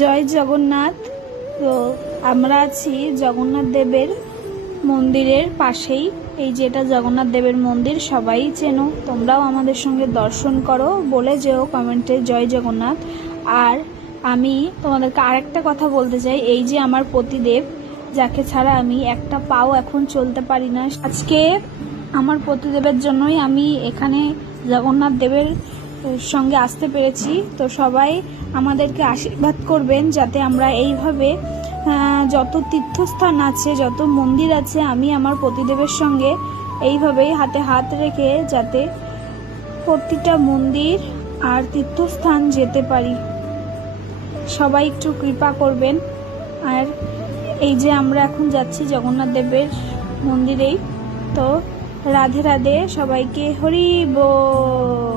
জয় জগন্নাথ। তো আমরা আছি জগন্নাথ দেবের মন্দিরের পাশেই। এই যেটা জগন্নাথ দেবের মন্দির, সবাই চেনো, তোমরাও আমাদের সঙ্গে দর্শন করো, বলে যেও কমেন্টে জয় জগন্নাথ। আর আমি তোমাদেরকে আরেকটা কথা বলতে চাই, এই যে আমার পতিদেব, যাকে ছাড়া আমি একটা পাও এখন চলতে পারি না, আজকে আমার পতিদেবের জন্যই আমি এখানে জগন্নাথ দেবের সঙ্গে আসতে পেরেছি। তো সবাই আমাদেরকে আশীর্বাদ করবেন যাতে আমরা এইভাবে যত তীর্থস্থান আছে, যত মন্দির আছে, আমি আমার পতিদেবের সঙ্গে এইভাবেই হাতে হাত রেখে যাতে প্রতিটা মন্দির আর তীর্থস্থান যেতে পারি। সবাই একটু কৃপা করবেন। আর এই যে আমরা এখন যাচ্ছি জগন্নাথ দেবের মন্দিরেই। তো রাধে রাধে সবাইকে, হরি বল।